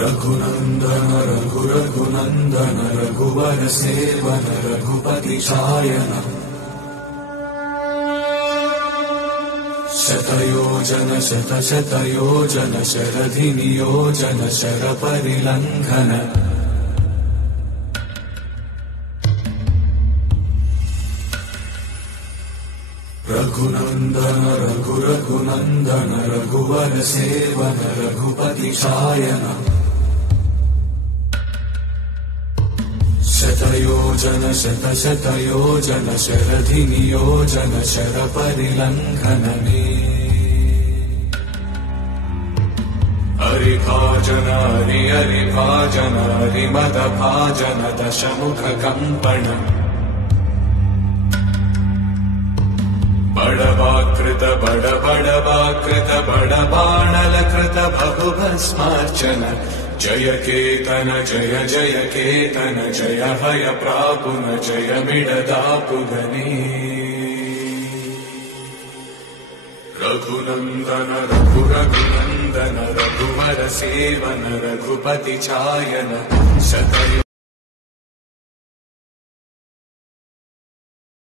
रघुनंदन रघुनंदन रघुवर seven Raghupati छायन शतयोजन शतयोजन शरधि नियोजन sir परिलंघन Raghunandan Raghunandan रघुवर seven Raghupati छायन शतयोजन शतयोजन शरधि नियोजन sir परिलंघन हरिभाजन हरिभाजन हरिमद भाजन दशमुख कंपन बड़वाकृत बड़बाणल कृत बहुभस्मार्चन जय केतन जय जय केतन जय हय प्रापुन जय मिडदापुगनी रघुनंदन रघुनंदन रघुवर सेवन रघुपति छायन शतयो